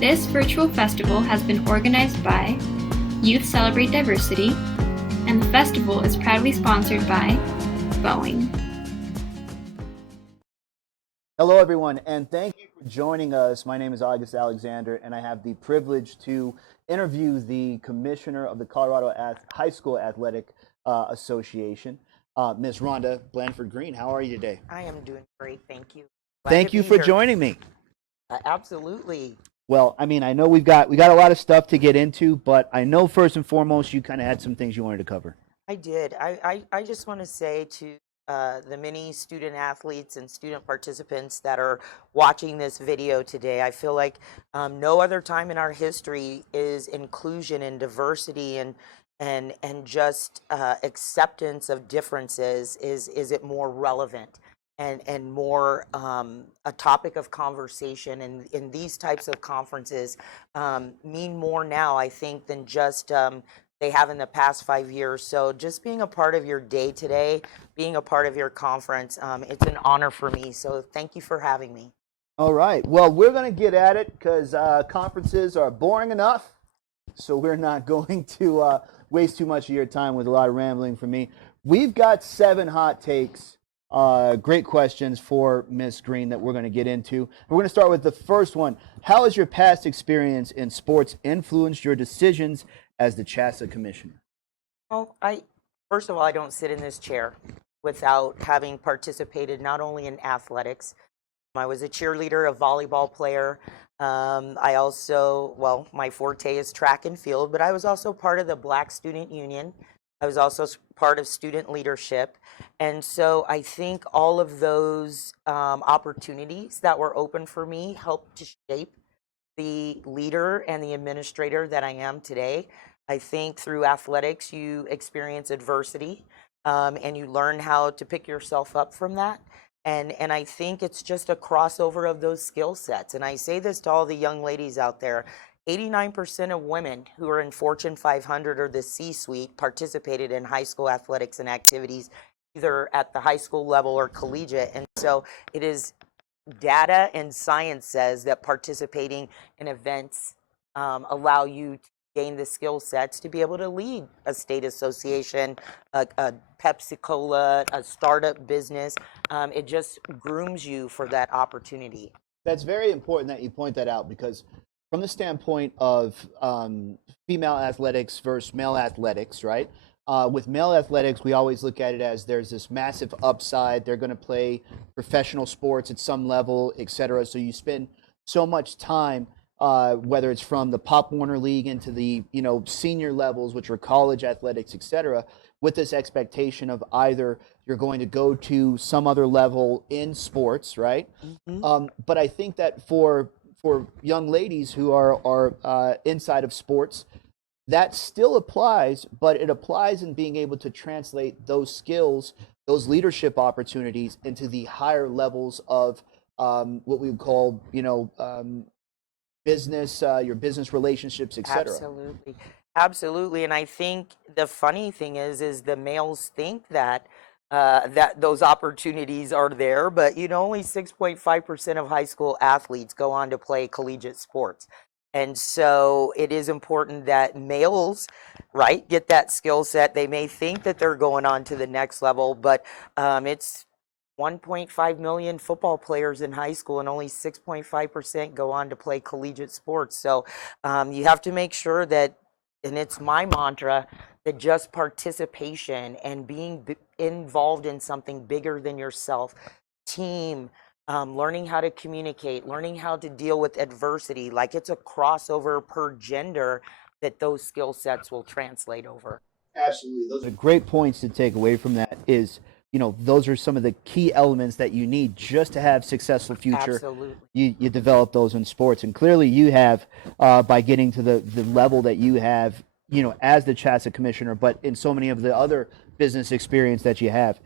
This virtual festival has been organized by Youth Celebrate Diversity, and the festival is proudly sponsored by Boeing. Hello, everyone, and thank you for joining us. My name is August Alexander, and I have the privilege to interview the Commissioner of the Colorado High School Athletic Association, Ms. Rhonda Blanford-Green. How are you today? I am doing great, thank you. Thank you for joining me. Absolutely. Well, I mean, I know we got a lot of stuff to get into, but I know first and foremost you kind of had some things you wanted to cover. I did. I just want to say to the many student athletes and student participants that are watching this video today, I feel like no other time in our history is inclusion and diversity and just acceptance of differences is it more relevant and more a topic of conversation, and in these types of conferences mean more now, I think, than just they have in the past 5 years. So just being a part of your day today, being a part of your conference, it's an honor for me. So thank you for having me. All right. Well, we're going to get at it because conferences are boring enough. So we're not going to waste too much of your time with a lot of rambling from me. We've got 7 hot takes, great questions for Ms. Green that we're going to get into. We're going to start with the first one. How has your past experience in sports influenced your decisions as the CHSAA Commissioner? Well, first of all, I don't sit in this chair without having participated not only in athletics. I was a cheerleader, a volleyball player. I also, well, my forte is track and field, but I was also part of the Black Student Union. I was also part of student leadership. And so I think all of those opportunities that were open for me helped to shape the leader and the administrator that I am today. I think through athletics, you experience adversity and you learn how to pick yourself up from that. And I think it's just a crossover of those skill sets. And I say this to all the young ladies out there, 89% of women who are in Fortune 500 or the C-suite participated in high school athletics and activities, either at the high school level or collegiate. And so it is data and science says that participating in events allow you to gain the skill sets to be able to lead a state association, a Pepsi Cola, a startup business. It just grooms you for that opportunity. That's very important that you point that out, because from the standpoint of female athletics versus male athletics, right? With male athletics, we always look at it as there's this massive upside. They're going to play professional sports at some level, et cetera. So you spend so much time, whether it's from the Pop Warner League into the senior levels, which are college athletics, et cetera, with this expectation of either you're going to go to some other level in sports, right? Mm-hmm. But I think that for young ladies who are inside of sports, that still applies, but it applies in being able to translate those skills, those leadership opportunities into the higher levels of what we would call, business, your business relationships, et cetera. Absolutely. Absolutely. And I think the funny thing is the males think that that those opportunities are there, but only 6.5% of high school athletes go on to play collegiate sports. And so it is important that males, right, get that skill set. They may think that they're going on to the next level, but it's 1.5 million football players in high school, and only 6.5% go on to play collegiate sports. So you have to make sure that, and it's my mantra, that just participation and being involved in something bigger than yourself, team, learning how to communicate, learning how to deal with adversity, like it's a crossover per gender, that those skill sets will translate over. Absolutely. Those are great points to take away from that is, those are some of the key elements that you need just to have successful future. Absolutely. You develop those in sports. And clearly you have, by getting to the level that you have, as the CHSAA Commissioner, but in so many of the other business experience that you have.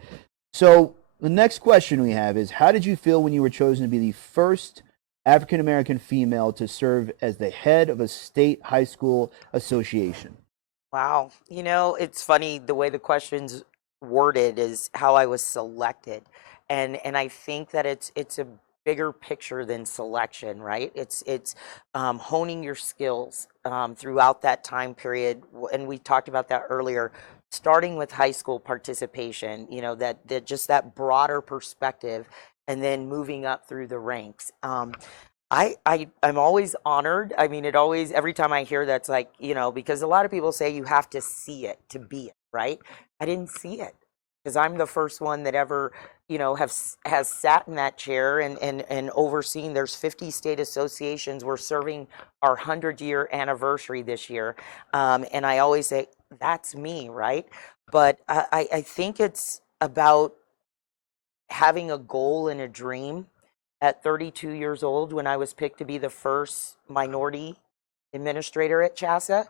So the next question we have is, how did you feel when you were chosen to be the first African-American female to serve as the head of a state high school association? Wow. It's funny the way the question's worded is how I was selected. And I think that it's a bigger picture than selection, right? It's honing your skills throughout that time period, and we talked about that earlier. Starting with high school participation, you know, that just that broader perspective, and then moving up through the ranks. I'm always honored. I mean, it always, every time I hear that's like, you know, because a lot of people say you have to see it to be it, right? I didn't see it because I'm the first one that ever, you know, has sat in that chair and overseen. There's 50 state associations. We're serving our 100-year anniversary this year. And I always say, that's me, right? But I think it's about having a goal and a dream. At 32 years old, when I was picked to be the first minority administrator at CHSAA,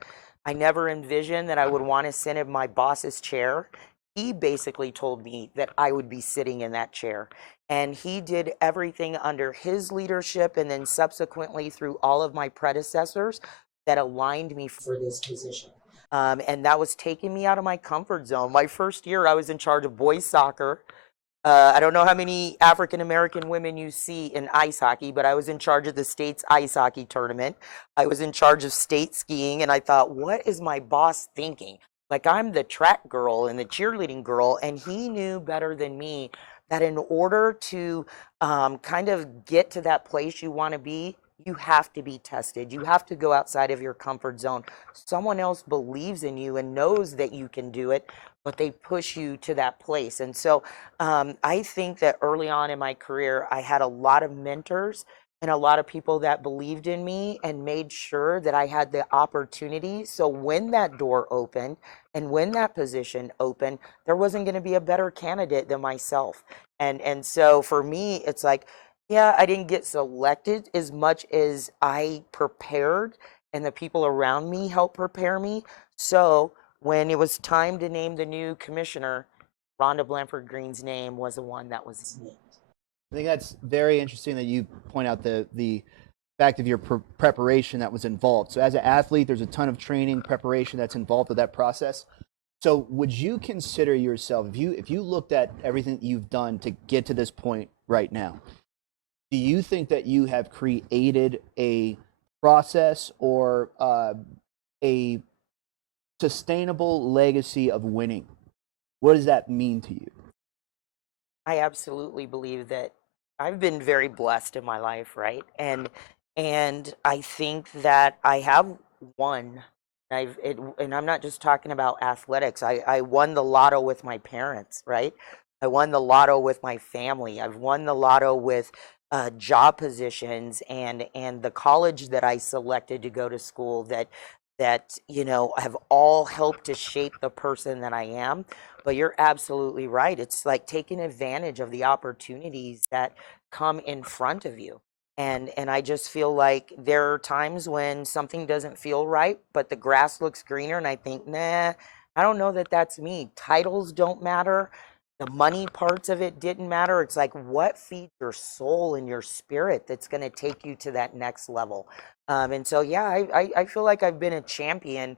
I never envisioned that I would want to sit in my boss's chair. He basically told me that I would be sitting in that chair. And he did everything under his leadership and then subsequently through all of my predecessors that aligned me for this position. And that was taking me out of my comfort zone. My first year, I was in charge of boys soccer. I don't know how many African-American women you see in ice hockey, but I was in charge of the state's ice hockey tournament. I was in charge of state skiing, and I thought, what is my boss thinking? Like, I'm the track girl and the cheerleading girl, and he knew better than me that in order to kind of get to that place you want to be, you have to be tested. You have to go outside of your comfort zone. Someone else believes in you and knows that you can do it, but they push you to that place. And so I think that early on in my career, I had a lot of mentors and a lot of people that believed in me and made sure that I had the opportunity. So when that door opened and when that position opened, there wasn't going to be a better candidate than myself. And so for me, it's like, yeah, I didn't get selected as much as I prepared and the people around me helped prepare me. So when it was time to name the new commissioner, Rhonda Blanford-Green's name was the one that was named. I think that's very interesting that you point out the fact of your preparation that was involved. So as an athlete, there's a ton of training, preparation that's involved with that process. So would you consider yourself, if you looked at everything that you've done to get to this point right now, do you think that you have created a process or a sustainable legacy of winning? What does that mean to you? I absolutely believe that I've been very blessed in my life, right? And I think that I have won. And I'm not just talking about athletics. I won the lotto with my parents, right? I won the lotto with my family. I've won the lotto with job positions and the college that I selected to go to school that you know have all helped to shape the person that I am. But you're absolutely right. It's like taking advantage of the opportunities that come in front of you. And I just feel like there are times when something doesn't feel right, but the grass looks greener, and I think, nah, I don't know that that's me. Titles don't matter. The money parts of it didn't matter. It's like what feeds your soul and your spirit that's going to take you to that next level. And so, yeah, I feel like I've been a champion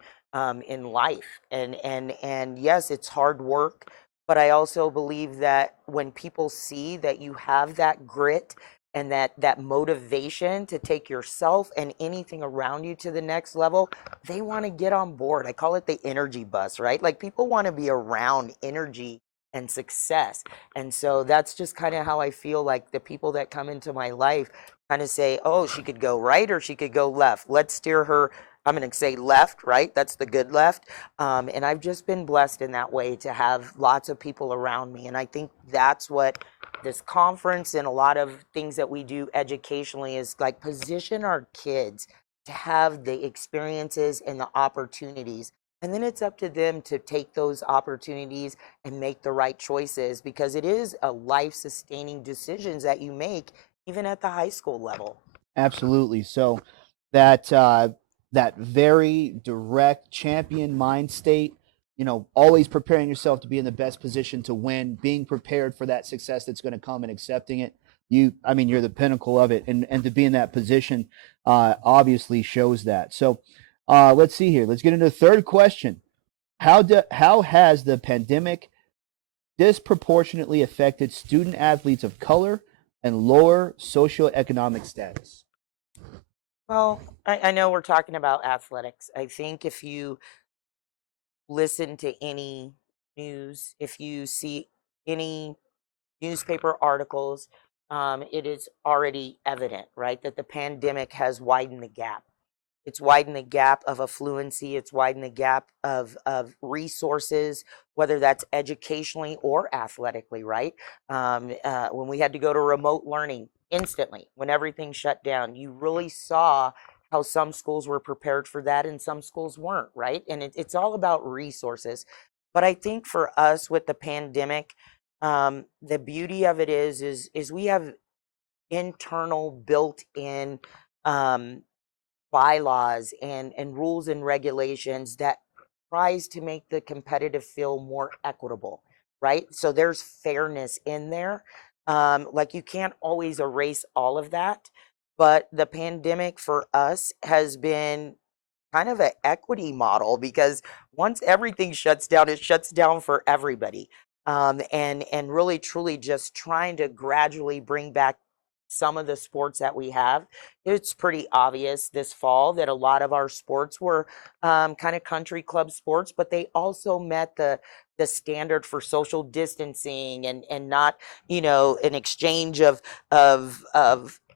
in life. And yes, it's hard work, but I also believe that when people see that you have that grit and that motivation to take yourself and anything around you to the next level, they want to get on board. I call it the energy bus, right? Like people want to be around energy and success. And so that's just kind of how I feel like the people that come into my life kind of say, oh, she could go right or she could go left. Let's steer her. I'm going to say left, right? That's the good left. And I've just been blessed in that way to have lots of people around me. And I think that's what this conference and a lot of things that we do educationally is like position our kids to have the experiences and the opportunities. And then it's up to them to take those opportunities and make the right choices because it is a life-sustaining decisions that you make even at the high school level. Absolutely. So that very direct champion mind state, you know, always preparing yourself to be in the best position to win, being prepared for that success that's going to come and accepting it. I mean, you're the pinnacle of it, and to be in that position obviously shows that. So let's see here. Let's get into the third question. How has the pandemic disproportionately affected student athletes of color and lower socioeconomic status? Well, I know we're talking about athletics. I think if you listen to any news, if you see any newspaper articles, it is already evident, right, that the pandemic has widened the gap. It's widened the gap of affluency. It's widened the gap of resources, whether that's educationally or athletically, right? When we had to go to remote learning instantly, when everything shut down, you really saw how some schools were prepared for that and some schools weren't, right? And it's all about resources. But I think for us with the pandemic, the beauty of it is we have internal built-in um, bylaws and rules and regulations that tries to make the competitive field more equitable, right? So there's fairness in there. Like you can't always erase all of that, but the pandemic for us has been kind of an equity model because once everything shuts down, it shuts down for everybody. And really truly just trying to gradually bring back some of the sports that we have. It's pretty obvious this fall that a lot of our sports were kind of country club sports, but they also met the standard for social distancing and not, an exchange of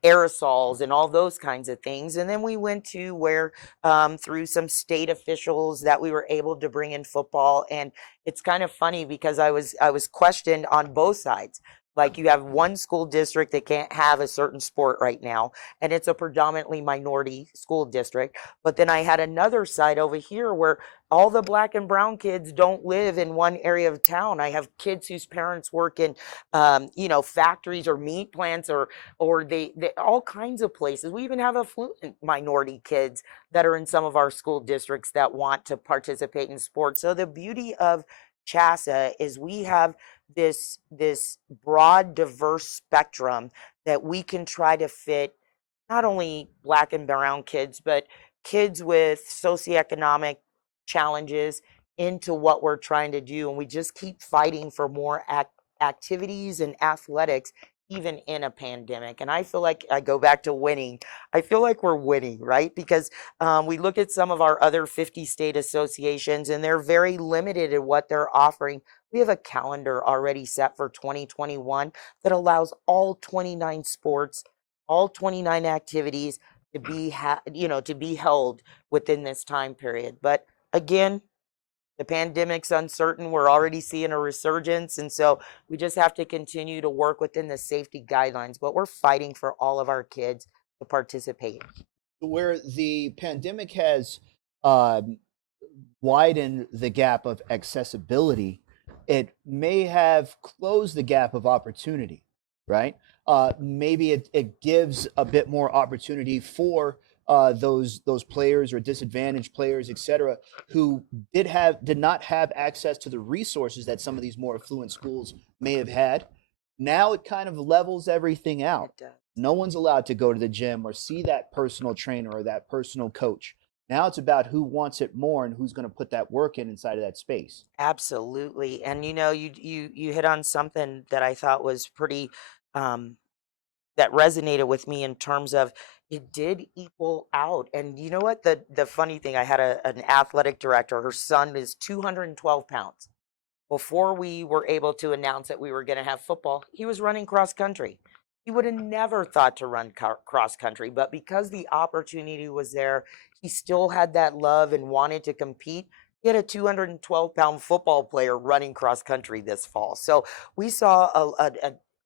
aerosols and all those kinds of things. And then we went to where through some state officials that we were able to bring in football. And it's kind of funny because I was questioned on both sides. Like you have one school district that can't have a certain sport right now, and it's a predominantly minority school district. But then I had another side over here where all the black and brown kids don't live in one area of town. I have kids whose parents work in, factories or meat plants or they all kinds of places. We even have affluent minority kids that are in some of our school districts that want to participate in sports. So the beauty of CHSAA is we have this broad, diverse spectrum that we can try to fit not only black and brown kids, but kids with socioeconomic challenges into what we're trying to do. And we just keep fighting for more activities and athletics, even in a pandemic. And I feel like I go back to winning. I feel like we're winning, right? Because we look at some of our other 50 state associations and they're very limited in what they're offering. We have a calendar already set for 2021 that allows all 29 sports, all 29 activities to be held within this time period. But again, the pandemic's uncertain. We're already seeing a resurgence. And so we just have to continue to work within the safety guidelines. But we're fighting for all of our kids to participate. Where the pandemic has um, widened the gap of accessibility, it may have closed the gap of opportunity, right? Maybe it gives a bit more opportunity for those players or disadvantaged players, et cetera, who did not have access to the resources that some of these more affluent schools may have had. Now it kind of levels everything out. It does. No one's allowed to go to the gym or see that personal trainer or that personal coach. Now it's about who wants it more and who's going to put that work in inside of that space. Absolutely. And you hit on something that I thought was pretty um that resonated with me in terms of it did equal out. And you know what? The funny thing, I had an athletic director, her son is 212 pounds. Before we were able to announce that we were going to have football, he was running cross country. He would have never thought to run cross country, but because the opportunity was there, he still had that love and wanted to compete. He had a 212-pound football player running cross country this fall. So we saw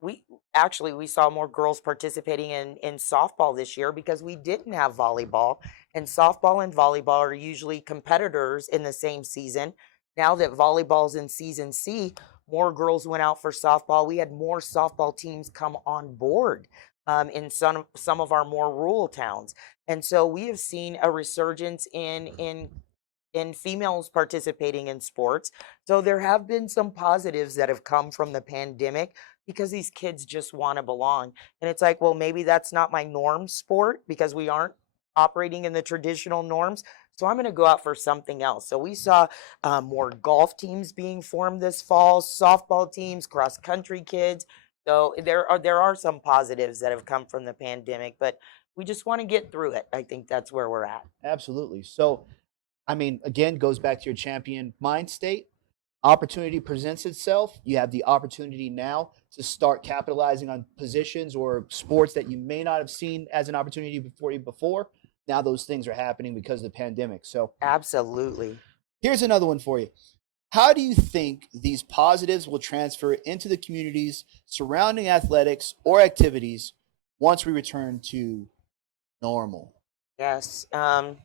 we saw more girls participating in softball this year because we didn't have volleyball, and softball and volleyball are usually competitors in the same season. Now that volleyball's in season C, more girls went out for softball. We had more softball teams come on board in some of our more rural towns, and so we have seen a resurgence in females participating in sports. So there have been some positives that have come from the pandemic because these kids just want to belong. And it's like, well, maybe that's not my norm sport because we aren't operating in the traditional norms. So I'm going to go out for something else. So we saw more golf teams being formed this fall, softball teams, cross country kids. So there are some positives that have come from the pandemic, but we just want to get through it. I think that's where we're at. Absolutely. So, I mean, again, goes back to your champion mind state. Opportunity presents itself. You have the opportunity now to start capitalizing on positions or sports that you may not have seen as an opportunity before. Now those things are happening because of the pandemic. So Absolutely. here's another one for you. How do you think these positives will transfer into the communities surrounding athletics or activities once we return to normal? Yes. Can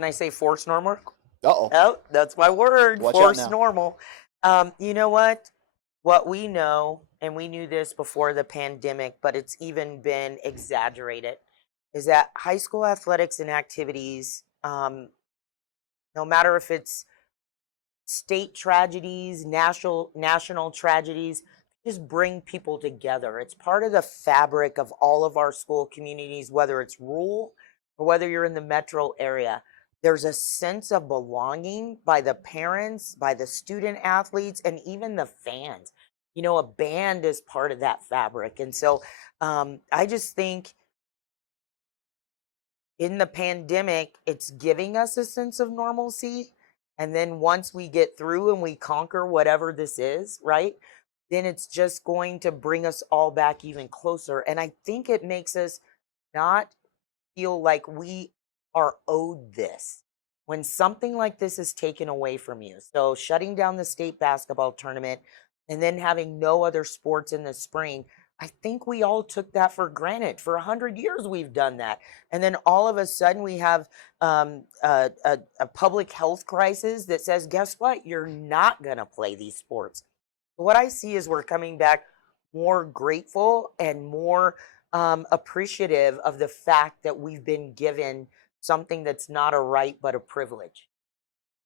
I say force normal? Uh-oh. Oh, that's my word. Watch out Force now. normal. You know what? What we know, and we knew this before the pandemic, but it's even been exaggerated, is that high school athletics and activities, no matter if it's state tragedies, national tragedies, just bring people together. It's part of the fabric of all of our school communities, whether it's rural or whether you're in the metro area. There's a sense of belonging by the parents, by the student athletes, and even the fans. You know, a band is part of that fabric. And so I just think in the pandemic, it's giving us a sense of normalcy. And then once we get through and we conquer whatever this is, right? Then it's just going to bring us all back even closer. And I think it makes us not feel like we are owed this when something like this is taken away from you. So shutting down the state basketball tournament and then having no other sports in the spring, I think we all took that for granted. For 100 years, we've done that. And then all of a sudden, we have a public health crisis that says, guess what? You're not going to play these sports. What I see is we're coming back more grateful and more appreciative of the fact that we've been given something that's not a right, but a privilege.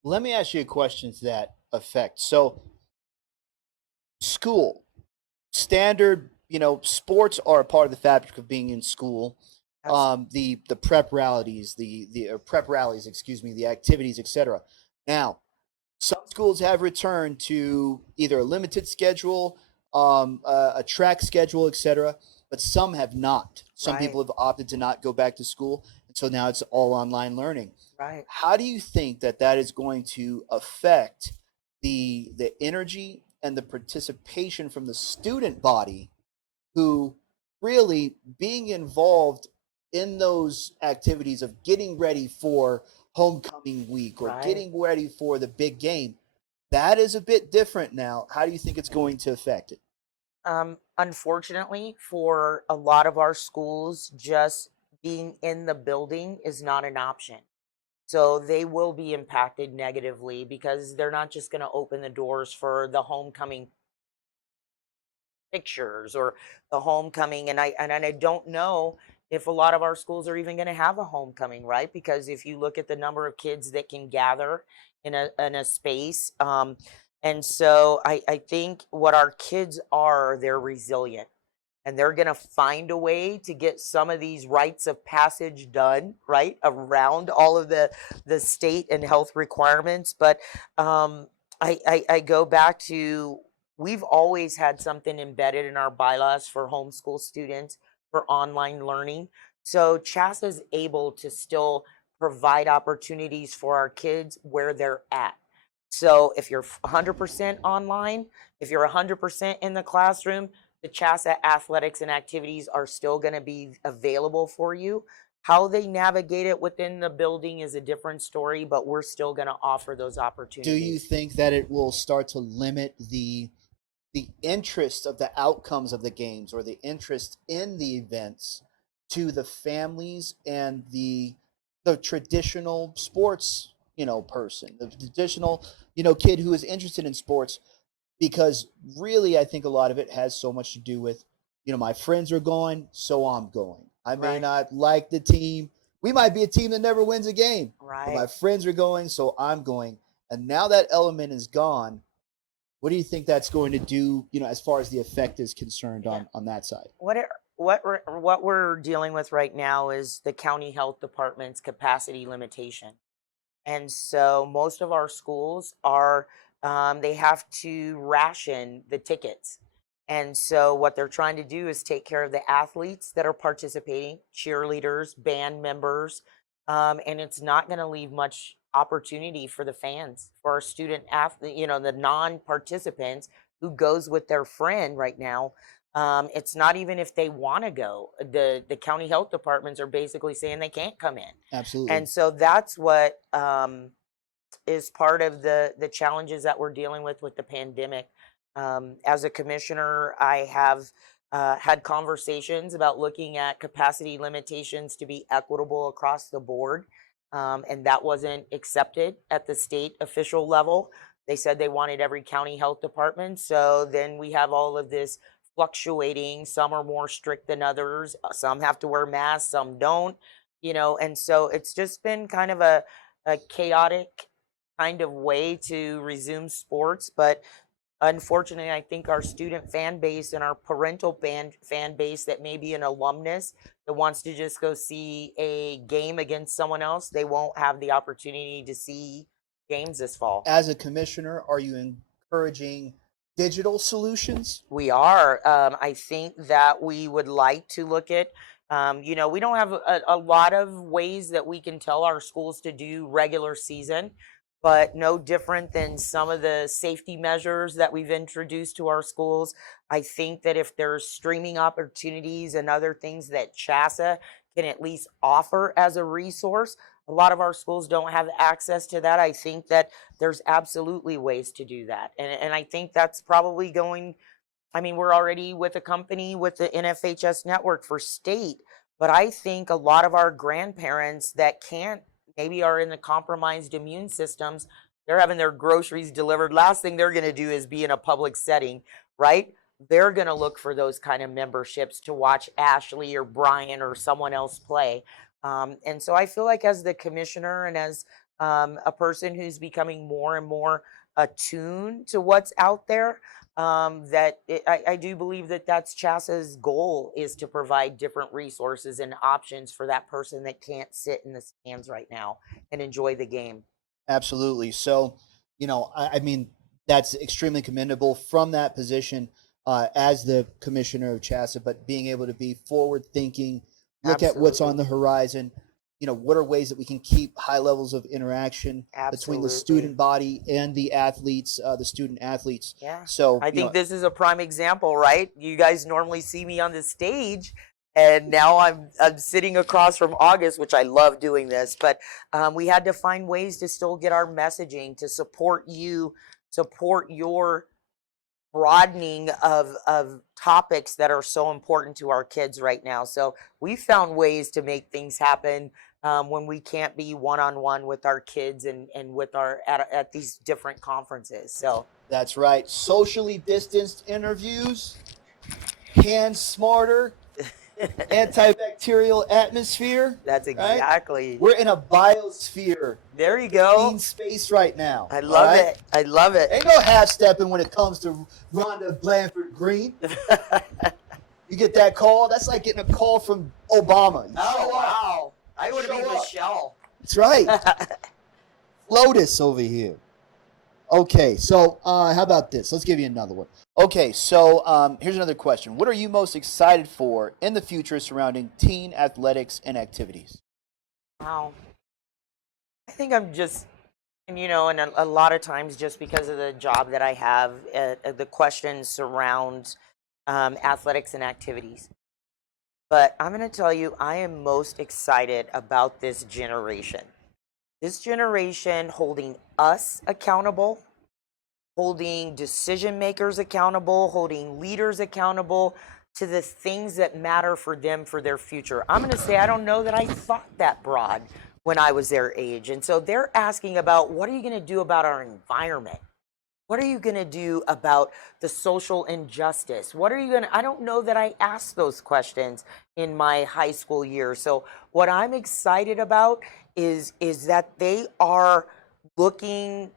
Let me ask you a question to that effect. So, school, standard, sports are a part of the fabric of being in school. The prep rallies, the prep rallies, excuse me, the activities, etc. Now, some schools have returned to either a limited schedule, a track schedule, etc., but some have not. Some Right, people have opted to not go back to school, and so now it's all online learning. right. How do you think that is going to affect the energy and the participation from the student body who really being involved in those activities of getting ready for homecoming week or Right. getting ready for the big game? That is a bit different now. How do you think it's going to affect it? Unfortunately, for a lot of our schools, just being in the building is not an option. So they will be impacted negatively because they're not just going to open the doors for the homecoming pictures or the homecoming. And I don't know if a lot of our schools are even going to have a homecoming, right? Because if you look at the number of kids that can gather in a space, and so I think what our kids are, they're resilient and they're going to find a way to get some of these rites of passage done, right, around all of the state and health requirements. But I go back to, we've always had something embedded in our bylaws for homeschool students for online learning. So CHSAA is able to still provide opportunities for our kids where they're at. So if you're 100% online, if you're 100% in the classroom, the CHSAA athletics and activities are still going to be available for you. How they navigate it within the building is a different story, but we're still going to offer those Do opportunities. you think that it will start to limit the interest of the outcomes of the games or the interest in the events to the families and the traditional sports person, the traditional kid who is interested in sports? Because really I think a lot of it has so much to do with my friends are going, so I'm going. I may Right. not like the team. We might be a team that never wins a game, but my Right. friends are going, so I'm going. And now that element is gone. What do you think that's going to do, as far as the effect is concerned Yeah. on that side? What we're dealing with right now is the county health department's capacity limitation. And so most of our schools are, they have to ration the tickets. And so what they're trying to do is take care of the athletes that are participating, cheerleaders, band members, and it's not going to leave much opportunity for the fans, for our student athlete, the non-participants who goes with their friend right now. It's not even if they want to go. The county health departments are basically saying they can't come in. Absolutely. And so that's what is part of the challenges that we're dealing with the pandemic. As a commissioner, I have had conversations about looking at capacity limitations to be equitable across the board, and that wasn't accepted at the state official level. They said they wanted every county health department. So then we have all of this fluctuating. Some are more strict than others. Some have to wear masks, some don't, and so it's just been kind of a chaotic kind of way to resume sports. But unfortunately, I think our student fan base and our parental fan base that may be an alumnus that wants to just go see a game against someone else, they won't have the opportunity to see games this fall. As a commissioner, are you encouraging digital solutions? We are. I think that we would like to look at, we don't have a lot of ways that we can tell our schools to do regular season, but no different than some of the safety measures that we've introduced to our schools. I think that if there's streaming opportunities and other things that CHSAA can at least offer as a resource, a lot of our schools don't have access to that. I think that there's absolutely ways to do that. And I think that's probably we're already with a company with the NFHS network for state, but I think a lot of our grandparents that maybe are in the compromised immune systems, they're having their groceries delivered. Last thing they're going to do is be in a public setting, right? They're going to look for those kind of memberships to watch Ashley or Brian or someone else play. And so I feel like as the commissioner and as a person who's becoming more and more attuned to what's out there, I do believe that that's CHSAA's goal, is to provide different resources and options for that person that can't sit in the stands right now and enjoy the game. Absolutely. So, that's extremely commendable from that position as the commissioner of CHSAA, but being able to be forward thinking, look at what's on the horizon. What are ways that we can keep high levels of interaction between the student body and the athletes, the student athletes. Yeah. So I think this is a prime example, right? You guys normally see me on the stage, and now I'm sitting across from August, which I love doing this, but we had to find ways to still get our messaging to support your broadening of topics that are so important to our kids right now. So we found ways to make things happen when we can't be one-on-one with our kids and with at these different conferences. So that's right. Socially distanced interviews, hand smarter, antibacterial atmosphere. That's exactly. Right? We're in a biosphere. There you go. Clean space right now. I love it. I love it. Ain't no half-stepping when it comes to Rhonda Blanford-Green. You get that call? That's like getting a call from Obama. Wow. I would be Michelle. That's right. Lotus over here. Okay, so how about this? Let's give you another one. Okay, so here's another question. What are you most excited for in the future surrounding teen athletics and activities? Wow. I think I'm just, and a lot of times just because of the job that I have, the questions surround athletics and activities. But I'm going to tell you, I am most excited about this generation. This generation holding us accountable, holding decision makers accountable, holding leaders accountable to the things that matter for them for their future. I'm going to say, I don't know that I thought that broad when I was their age. And so they're asking about, what are you going to do about our environment? What are you going to do about the social injustice? I don't know that I asked those questions in my high school years. So what I'm excited about is that they are looking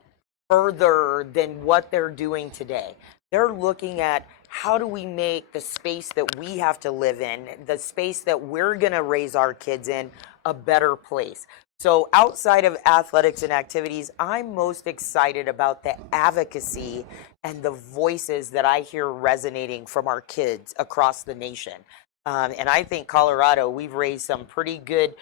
further than what they're doing today. They're looking at, how do we make the space that we have to live in, the space that we're going to raise our kids in, a better place? So outside of athletics and activities, I'm most excited about the advocacy and the voices that I hear resonating from our kids across the nation. And I think Colorado, we've raised some pretty good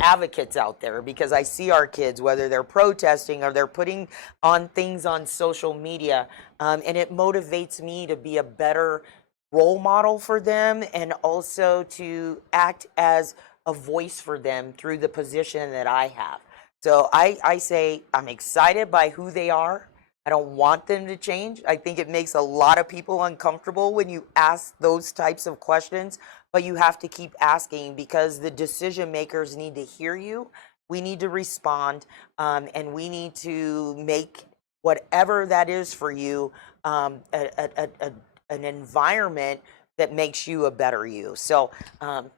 advocates out there, because I see our kids, whether they're protesting or they're putting on things on social media, and it motivates me to be a better role model for them, and also to act as a voice for them through the position that I have. So I say I'm excited by who they are. I don't want them to change. I think it makes a lot of people uncomfortable when you ask those types of questions, but you have to keep asking, because the decision makers need to hear you. We need to respond, and we need to make whatever that is for you an environment that makes you a better you. So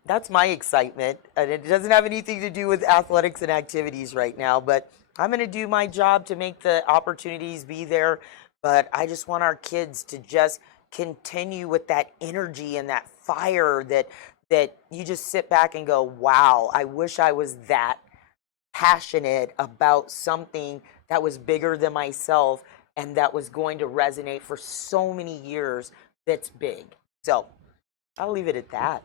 that's my excitement. And it doesn't have anything to do with athletics and activities right now, but I'm going to do my job to make the opportunities be there. But I just want our kids to just continue with that energy and that fire that you just sit back and go, wow, I wish I was that passionate about something that was bigger than myself and that was going to resonate for so many years. That's big. So I'll leave it at that.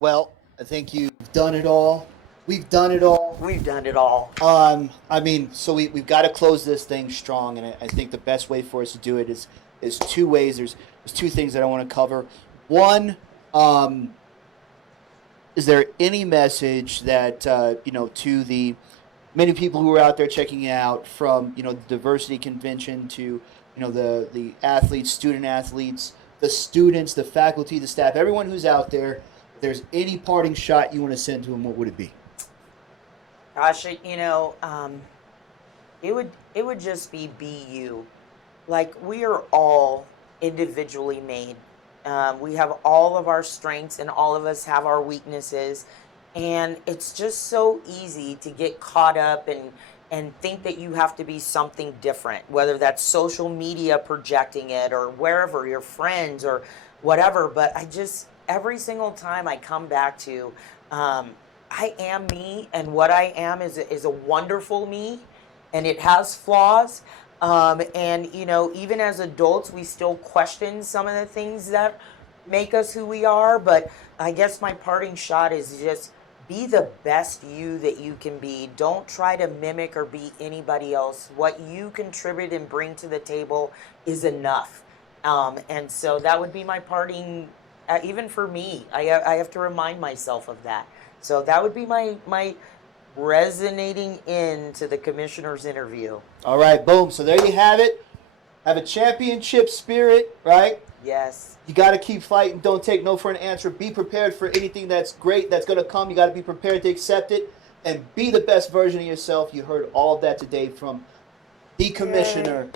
Well, I think you've done it all. We've done it all. We've done it all. I mean, so we've got to close this thing strong, and I think the best way for us to do it is two ways. There's two things that I want to cover. One, is there any message that to the many people who are out there checking it out, from the diversity convention to the athletes, student athletes, the students, the faculty, the staff, everyone who's out there? If there's any parting shot you want to send to them, what would it be? Gosh, it would just be you. Like, we are all individually made. We have all of our strengths, and all of us have our weaknesses. And it's just so easy to get caught up and think that you have to be something different, whether that's social media projecting it, or wherever, your friends or whatever. But every single time I come back to, I am me, and what I am is a wonderful me, and it has flaws. And even as adults, we still question some of the things that make us who we are. But I guess my parting shot is just be the best you that you can be. Don't try to mimic or be anybody else. What you contribute and bring to the table is enough. And so that would be my parting, even for me. I have to remind myself of that. So that would be my resonating into the commissioner's interview. All right, boom. So there you have it. Have a championship spirit, right? Yes. You got to keep fighting. Don't take no for an answer. Be prepared for anything that's great that's going to come. You got to be prepared to accept it and be the best version of yourself. You heard all of that today from the commissioner,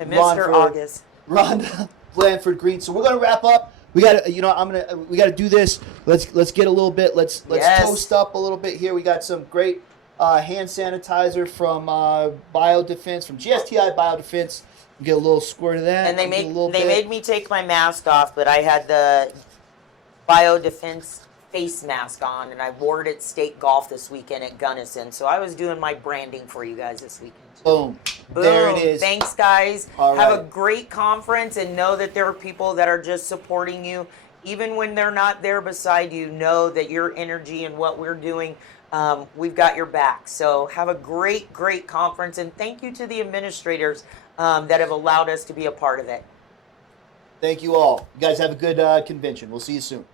and Mr. August, Rhonda Blanford-Green. So we're going to wrap up. We got to, we got to do this. Let's get a little bit. Let's toast up a little bit here. We got some great hand sanitizer from Biodefense, from GSTI Biodefense. Get a little squirt of that. And they made me take my mask off, but I had the Biodefense face mask on, and I wore it at state golf this weekend at Gunnison. So I was doing my branding for you guys this weekend. Boom. Boom. There it is. Thanks, guys. All Have right. a great conference, and know that there are people that are just supporting you. Even when they're not there beside you, know that your energy and what we're doing, we've got your back. So have a great, great conference, and thank you to the administrators that have allowed us to be a part of it. Thank you all. You guys have a good convention. We'll see you soon.